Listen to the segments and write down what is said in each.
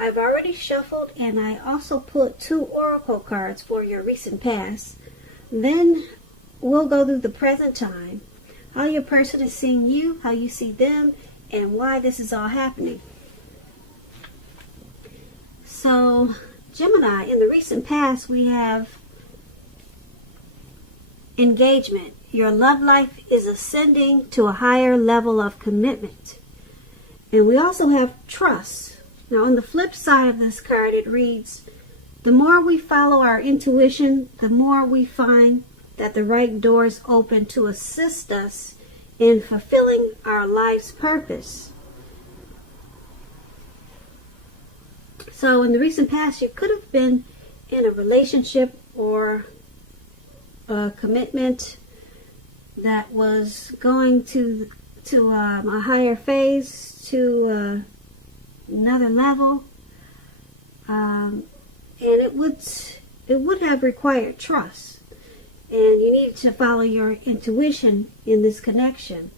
I've already shuffled, and I also put 2 oracle cards for your recent past. Then we'll go through the present time, how your person is seeing you, how you see them, and why this is all happening. So, Gemini, in the recent past, we have engagement. Your love life is ascending to a higher level of commitment. And we also have trust. Now, on the flip side of this card, it reads, the more we follow our intuition, the more we find that the right doors open to assist us in fulfilling our life's purpose. So in the recent past, you could have been in a relationship or a commitment that was going to a higher phase, to another level, and it would have required trust, and you needed to follow your intuition in this connection,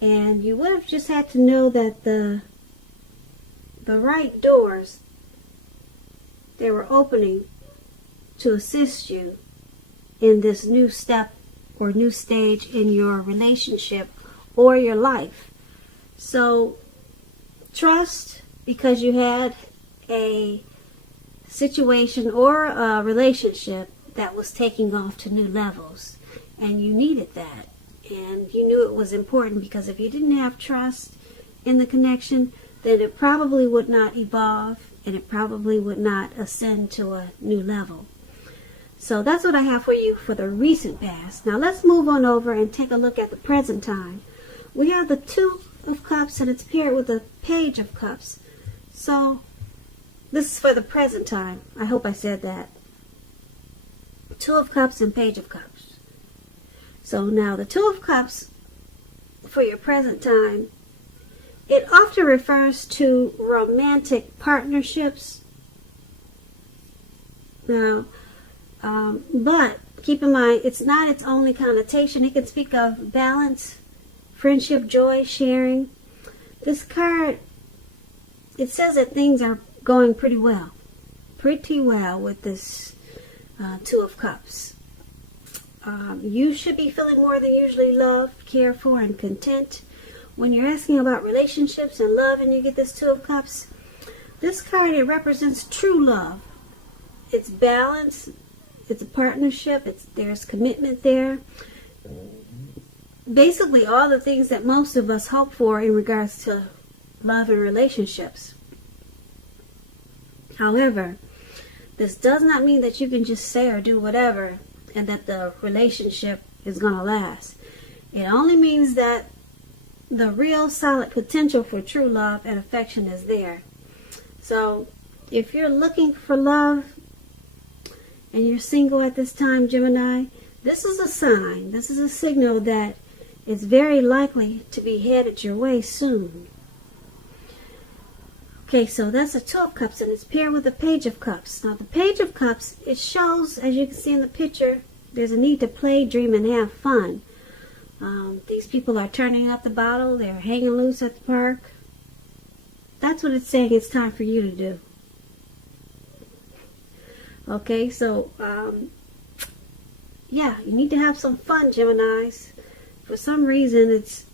and you would have just had to know that the right doors, they were opening to assist you in this new step or new stage in your relationship or your life. So trust, because you had a situation or a relationship that was taking off to new levels, and you needed that, and you knew it was important, because if you didn't have trust in the connection, then it probably would not evolve, and it probably would not ascend to a new level. So that's what I have for you for the recent past. Now let's move on over and take a look at the present time. We have the 2 of Cups, and it's paired with the Page of Cups. So this is for the present time. I hope I said that. 2 of Cups and Page of Cups. So now the 2 of Cups for your present time, it often refers to romantic partnerships. Now, but keep in mind, it's not its only connotation. It can speak of balance, friendship, joy, sharing. This card, it says that things are going pretty well with this 2 of Cups. You should be feeling more than usually loved, cared for, and content. When you're asking about relationships and love and you get this 2 of Cups, this card, it represents true love. It's balance, it's a partnership, there's commitment there. Basically all the things that most of us hope for in regards to love and relationships. However, this does not mean that you can just say or do whatever and that the relationship is going to last. It only means that the real solid potential for true love and affection is there. So if you're looking for love and you're single at this time, Gemini, this is a sign, this is a signal that it's very likely to be headed your way soon. Okay, so that's a 2 of Cups, and it's paired with the Page of Cups. Now the Page of Cups, it shows, as you can see in the picture, there's a need to play, dream, and have fun. These people are turning up the bottle, they're hanging loose at the park. That's what it's saying it's time for you to do. Okay, so yeah, you need to have some fun, Geminis. For some reason, it's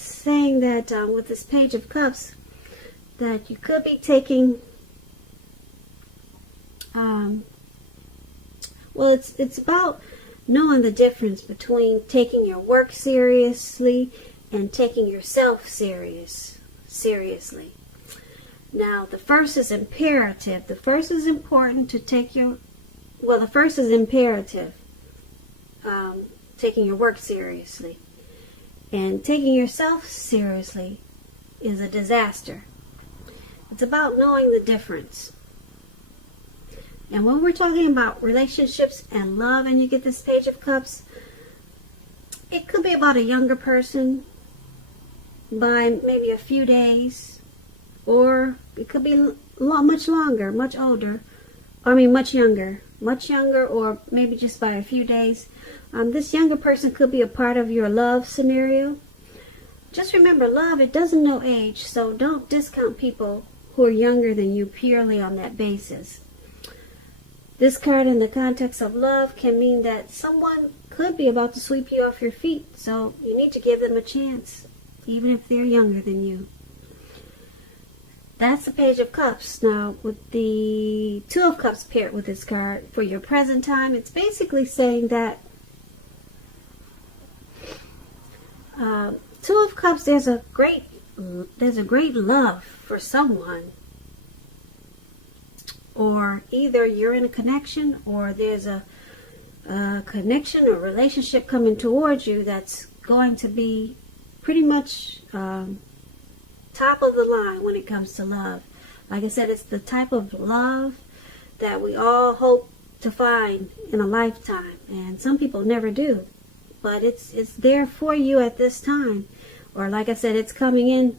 saying that with this Page of Cups, that you could be taking, well, it's about knowing the difference between taking your work seriously and taking yourself seriously. Now, the first is imperative. The first is important to take your, well, the first is imperative, taking your work seriously. And taking yourself seriously is a disaster. It's about knowing the difference. And when we're talking about relationships and love, and you get this Page of Cups, it could be about a younger person by maybe a few days, or it could be much longer, much older, much younger, or maybe just by a few days. This younger person could be a part of your love scenario. Just remember, love, it doesn't know age, so don't discount people who are younger than you purely on that basis. This card in the context of love can mean that someone could be about to sweep you off your feet, so you need to give them a chance, even if they're younger than you. That's the Page of Cups. Now, with the Two of Cups paired with this card, for your present time, it's basically saying that Two of Cups, there's a great love for someone. Or either you're in a connection, or there's a connection or relationship coming towards you that's going to be pretty much top of the line when it comes to love. Like I said, it's the type of love that we all hope to find in a lifetime, and some people never do. But it's there for you at this time, or like I said, it's coming in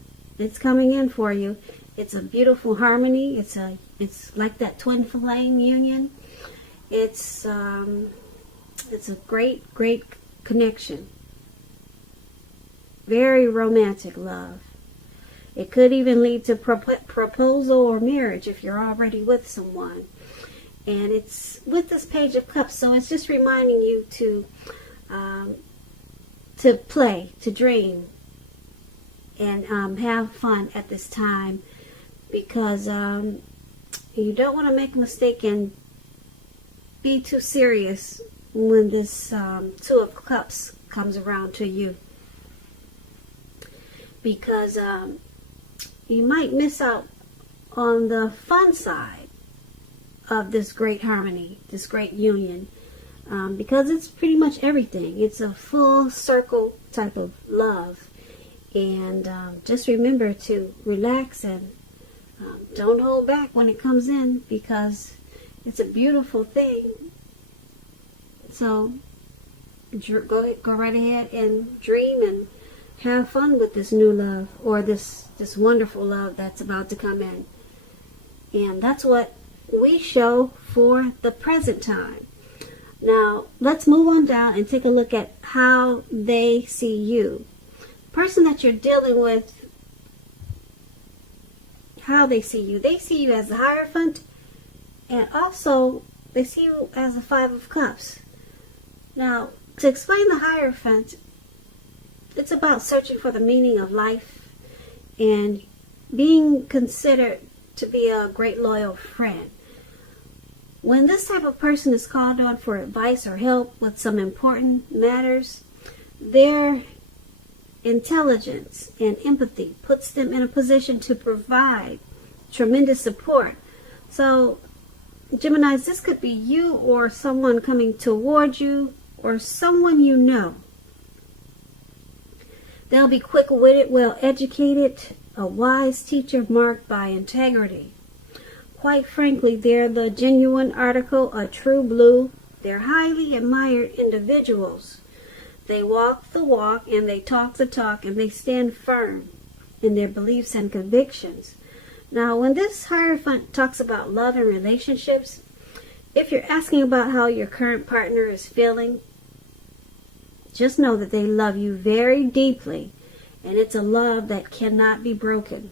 for you. It's a beautiful harmony. It's like that twin flame union. It's a great connection. Very romantic love. It could even lead to proposal or marriage if you're already with someone. And it's with this Page of Cups, so it's just reminding you to play, to dream, and have fun at this time, because you don't want to make a mistake and be too serious when this Two of Cups comes around to you, because you might miss out on the fun side of this great harmony, this great union, because it's pretty much everything. It's a full circle type of love. And just remember to relax and don't hold back when it comes in, because it's a beautiful thing. So go right ahead and dream and have fun with this new love, or this wonderful love that's about to come in. And that's what we show for the present time. Now, let's move on down and take a look at how they see you. The person that you're dealing with, how they see you. They see you as the Hierophant, and also they see you as the Five of Cups. Now, to explain the Hierophant, it's about searching for the meaning of life and being considered to be a great loyal friend. When this type of person is called on for advice or help with some important matters, their intelligence and empathy puts them in a position to provide tremendous support. So, Geminis, this could be you or someone coming towards you or someone you know. They'll be quick-witted, well-educated, a wise teacher marked by integrity. Quite frankly, they're the genuine article, a true blue. They're highly admired individuals. They walk the walk and they talk the talk, and they stand firm in their beliefs and convictions. Now, when this Hierophant talks about love and relationships, if you're asking about how your current partner is feeling, just know that they love you very deeply, and it's a love that cannot be broken.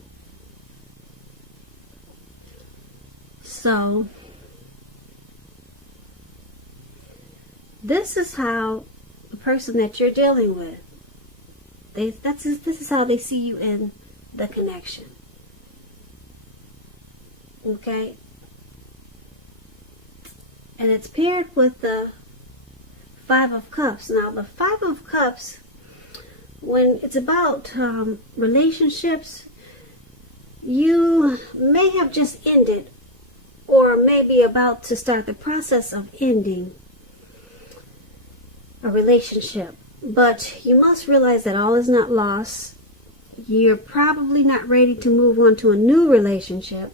So, this is how the person that you're dealing with, this is how they see you in the connection. Okay? And it's paired with the Five of Cups. Now, the Five of Cups, when it's about relationships, you may have just ended or may be about to start the process of ending a relationship. But you must realize that all is not lost. You're probably not ready to move on to a new relationship.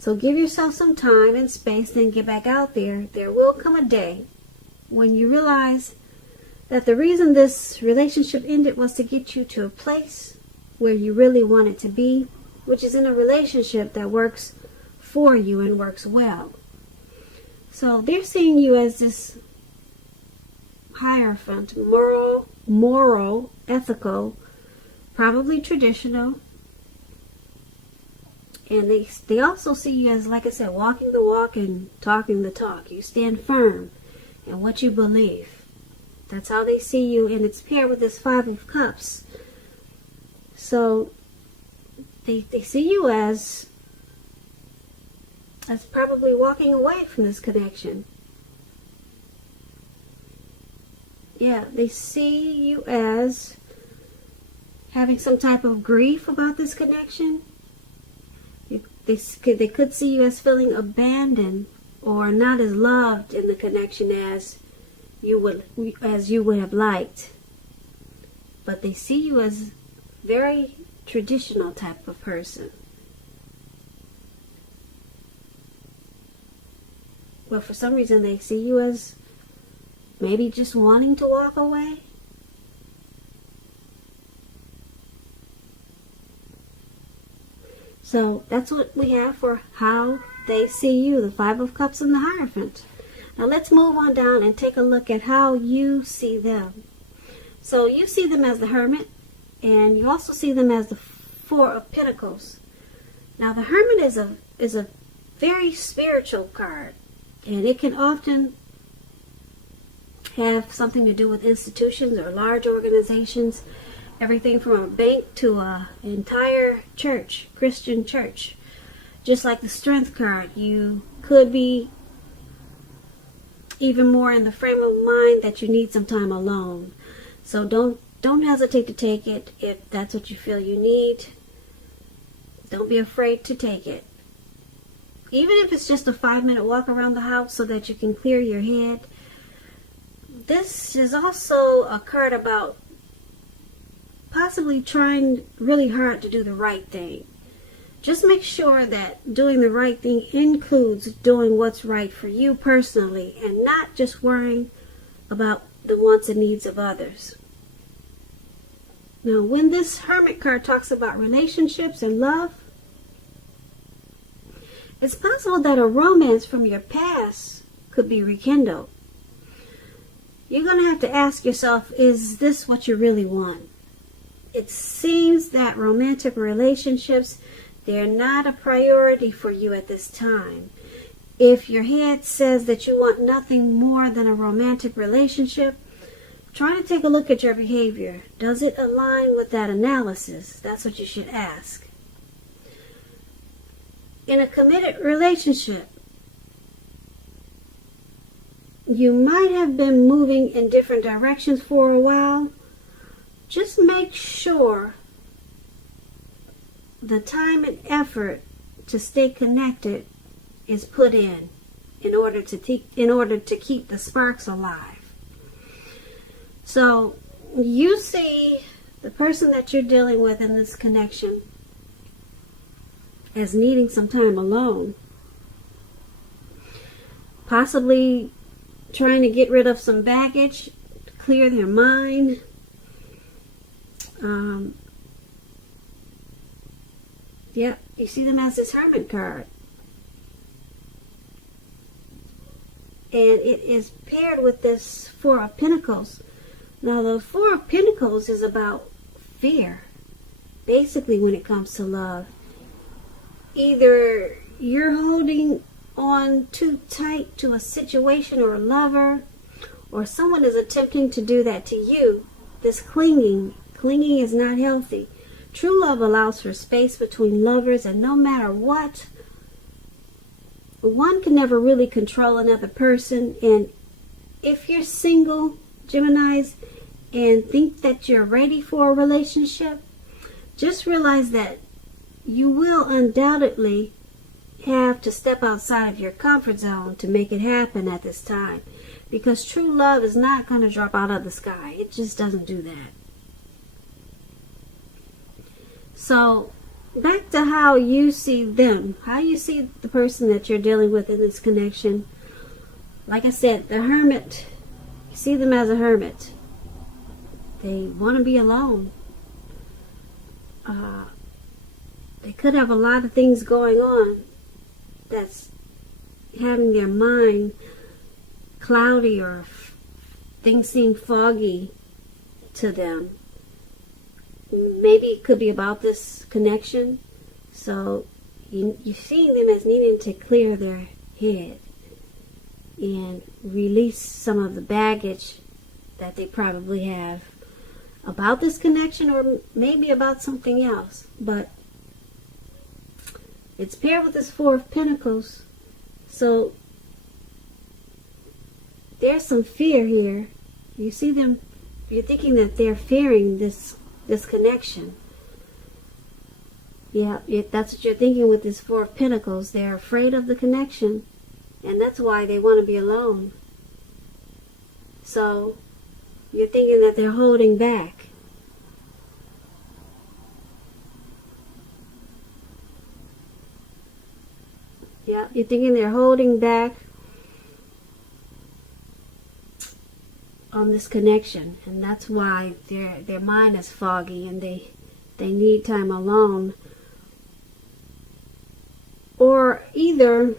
So give yourself some time and space, then get back out there. There will come a day when you realize that the reason this relationship ended was to get you to a place where you really wanted to be, which is in a relationship that works for you and works well. So they're seeing you as this Hierophant, moral, ethical, probably traditional, And they also see you as, like I said, walking the walk and talking the talk. You stand firm in what you believe. That's how they see you, and it's paired with this Five of Cups. So they see you as probably walking away from this connection. Yeah, they see you as having some type of grief about this connection. They could see you as feeling abandoned or not as loved in the connection as you would have liked. But they see you as very traditional type of person. Well, for some reason they see you as maybe just wanting to walk away. So that's what we have for how they see you, the Five of Cups and the Hierophant. Now let's move on down and take a look at how you see them. So you see them as the Hermit, and you also see them as the Four of Pentacles. Now the Hermit is a very spiritual card, and it can often have something to do with institutions or large organizations. Everything from a bank to an entire church, Christian church. Just like the Strength card, you could be even more in the frame of mind that you need some time alone. So don't hesitate to take it if that's what you feel you need. Don't be afraid to take it. Even if it's just a 5-minute walk around the house so that you can clear your head. This is also a card about possibly trying really hard to do the right thing. Just make sure that doing the right thing includes doing what's right for you personally and not just worrying about the wants and needs of others. Now, when this Hermit card talks about relationships and love, it's possible that a romance from your past could be rekindled. You're going to have to ask yourself, is this what you really want? It seems that romantic relationships, they're not a priority for you at this time. If your head says that you want nothing more than a romantic relationship, try to take a look at your behavior. Does it align with that analysis? That's what you should ask. In a committed relationship, you might have been moving in different directions for a while. Just make sure the time and effort to stay connected is put in order to keep the sparks alive. So you see the person that you're dealing with in this connection as needing some time alone, possibly trying to get rid of some baggage, clear their mind. Yeah, you see them as this Hermit card. And it is paired with this Four of Pentacles. Now, the Four of Pentacles is about fear, basically, when it comes to love. Either you're holding on too tight to a situation or a lover, or someone is attempting to do that to you. This clinging is not healthy. True love allows for space between lovers, and no matter what, one can never really control another person. And if you're single, Geminis, and think that you're ready for a relationship, just realize that you will undoubtedly have to step outside of your comfort zone to make it happen at this time, because true love is not going to drop out of the sky. It just doesn't do that. So back to how you see them, how you see the person that you're dealing with in this connection. Like I said, the Hermit, you see them as a hermit. They want to be alone. They could have a lot of things going on that's having their mind cloudy, or things seem foggy to them. Maybe it could be about this connection. So you're seeing them as needing to clear their head and release some of the baggage that they probably have about this connection, or maybe about something else. But it's paired with this Four of Pentacles, so there's some fear here. You see them, you're thinking that they're fearing this connection. Yeah, that's what you're thinking with this Four of Pentacles. They're afraid of the connection, and that's why they want to be alone. So you're thinking that they're holding back. Yeah, you're thinking they're holding back on this connection, and that's why their mind is foggy and they need time alone. Or either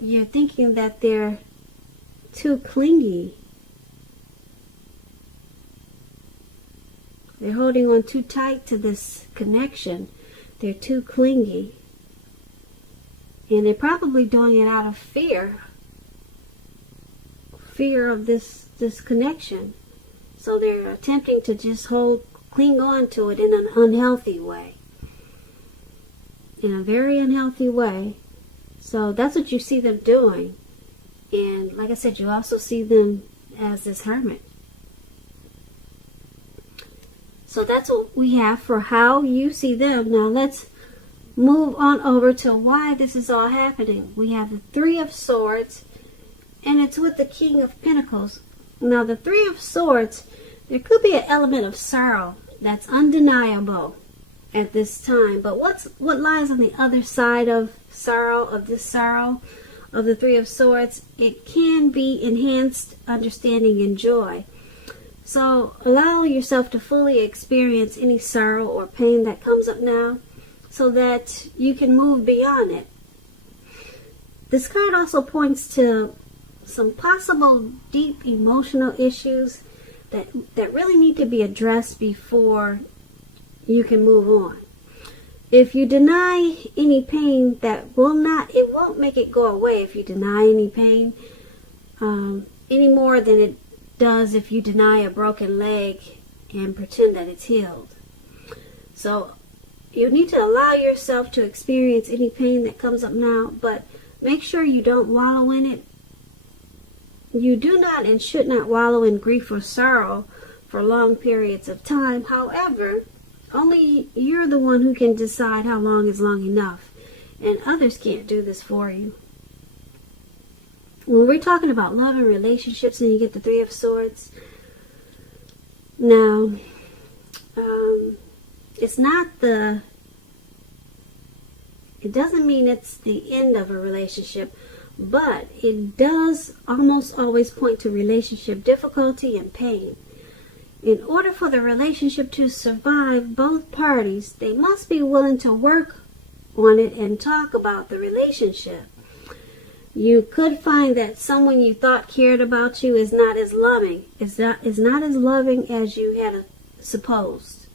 you're thinking that they're too clingy. They're holding on too tight to this connection. They're too clingy. And they're probably doing it out of fear. Fear of this connection. So they're attempting to just cling on to it in an unhealthy way. In a very unhealthy way. So that's what you see them doing. And like I said, you also see them as this hermit. So that's what we have for how you see them. Now let's move on over to why this is all happening. We have the Three of Swords, and it's with the King of Pentacles. Now the Three of Swords, there could be an element of sorrow that's undeniable at this time. But what lies on the other side of sorrow, of this sorrow, of the Three of Swords? It can be enhanced understanding and joy. So allow yourself to fully experience any sorrow or pain that comes up now, so that you can move beyond it. This card also points to some possible deep emotional issues that really need to be addressed before you can move on. If you deny any pain, it won't make it go away if you deny any pain, any more than it does if you deny a broken leg and pretend that it's healed. So you need to allow yourself to experience any pain that comes up now, but make sure you don't wallow in it. You do not and should not wallow in grief or sorrow for long periods of time. However, only you're the one who can decide how long is long enough, and others can't do this for you. When we're talking about love and relationships and you get the Three of Swords, now, it doesn't mean it's the end of a relationship, but it does almost always point to relationship difficulty and pain. In order for the relationship to survive, both parties, they must be willing to work on it and talk about the relationship. You could find that someone you thought cared about you is not as loving. Is not as loving as you had supposed.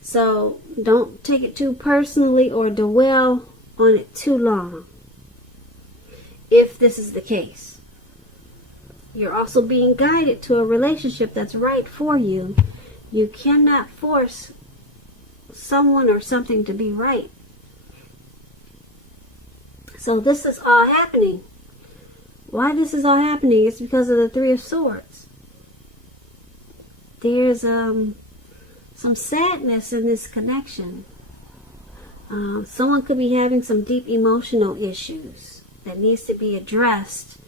So don't take it too personally or dwell on it too long. If this is the case, you're also being guided to a relationship that's right for you. You cannot force someone or something to be right. So this is all happening. Why this is all happening is because of the Three of Swords. There's some sadness in this connection. Someone could be having some deep emotional issues that needs to be addressed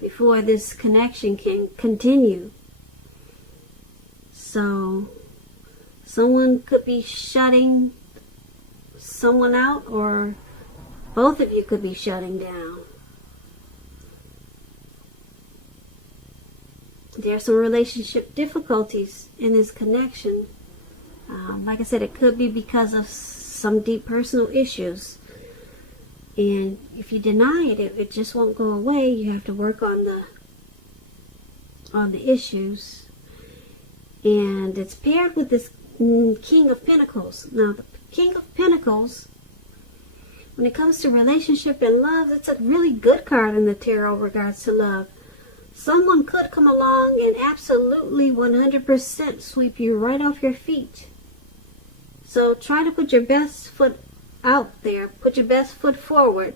before this connection can continue. So someone could be shutting someone out, or both of you could be shutting down. There are some relationship difficulties in this connection. Like I said, it could be because of some deep personal issues. And if you deny it, it just won't go away. You have to work on the issues. And it's paired with this King of Pentacles. Now, the King of Pentacles, when it comes to relationship and love, it's a really good card in the tarot regards to love. Someone could come along and absolutely 100% sweep you right off your feet. So try to put your best foot out there. Put your best foot forward.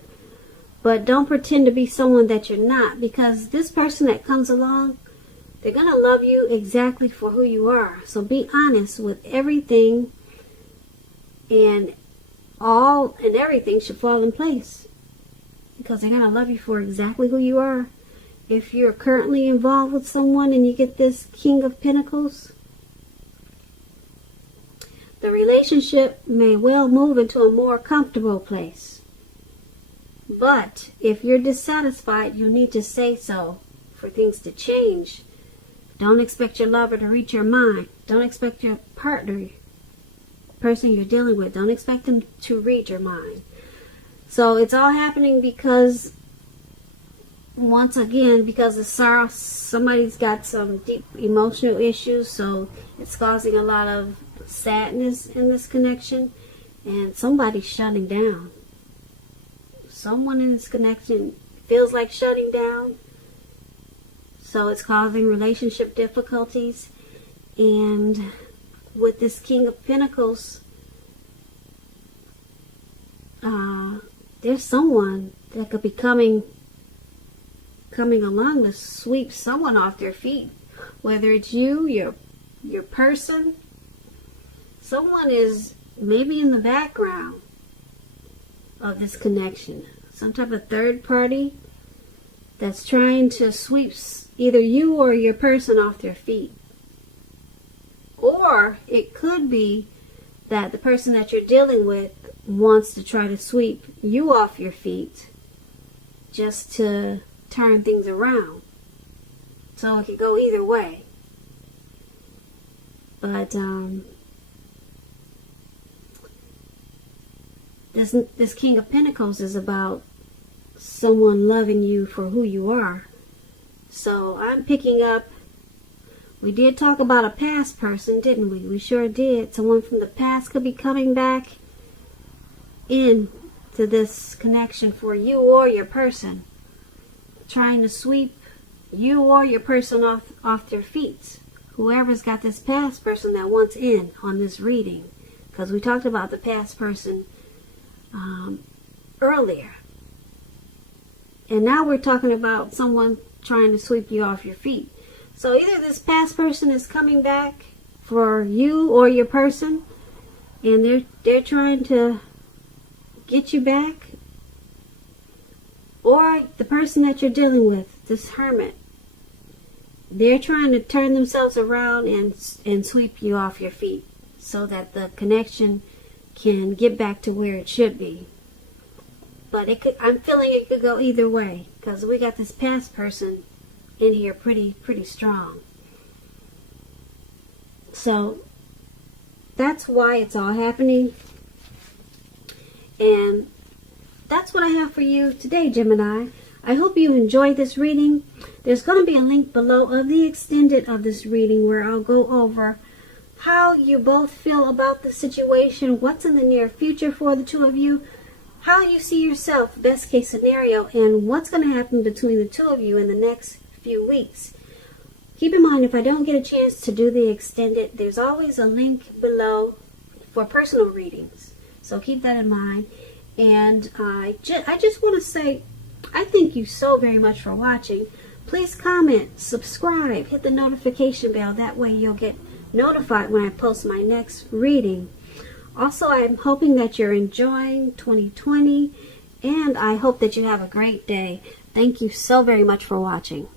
But don't pretend to be someone that you're not, because this person that comes along, they're going to love you exactly for who you are. So be honest with everything, and everything should fall in place, because they're going to love you for exactly who you are. If you're currently involved with someone and you get this King of Pentacles, the relationship may well move into a more comfortable place. But if you're dissatisfied, you need to say so for things to change. Don't expect your lover to read your mind. Don't expect your partner, person you're dealing with, don't expect them to read your mind. So it's all happening because, once again, because of sorrow, somebody's got some deep emotional issues, so it's causing a lot of sadness in this connection, and somebody's shutting down. Someone in this connection feels like shutting down, so it's causing relationship difficulties. And with this King of Pentacles, there's someone that could be coming along to sweep someone off their feet, whether it's you, your person. Someone is maybe in the background of this connection, some type of third party that's trying to sweep either you or your person off their feet. Or it could be that the person that you're dealing with wants to try to sweep you off your feet just to turn things around. So it could go either way. But this King of Pentacles is about someone loving you for who you are. So I'm picking up, we did talk about a past person, didn't we? We sure did. Someone from the past could be coming back into this connection for you or your person, trying to sweep you or your person off their feet. Whoever's got this past person that wants in on this reading, because we talked about the past person earlier. And now we're talking about someone trying to sweep you off your feet. So either this past person is coming back for you or your person, and they're trying to get you back, or the person that you're dealing with, this hermit, they're trying to turn themselves around and sweep you off your feet so that the connection can get back to where it should be. But I'm feeling it could go either way, because we got this past person in here pretty strong. So that's why it's all happening. And that's what I have for you today, Gemini. I hope you enjoyed this reading. There's going to be a link below of the extended of this reading where I'll go over how you both feel about the situation, what's in the near future for the two of you, how you see yourself, best case scenario, and what's going to happen between the two of you in the next few weeks. Keep in mind, if I don't get a chance to do the extended, there's always a link below for personal readings. So keep that in mind. And I just want to say, I thank you so very much for watching. Please comment, subscribe, hit the notification bell. That way you'll get notified when I post my next reading. Also, I'm hoping that you're enjoying 2020, and I hope that you have a great day. Thank you so very much for watching.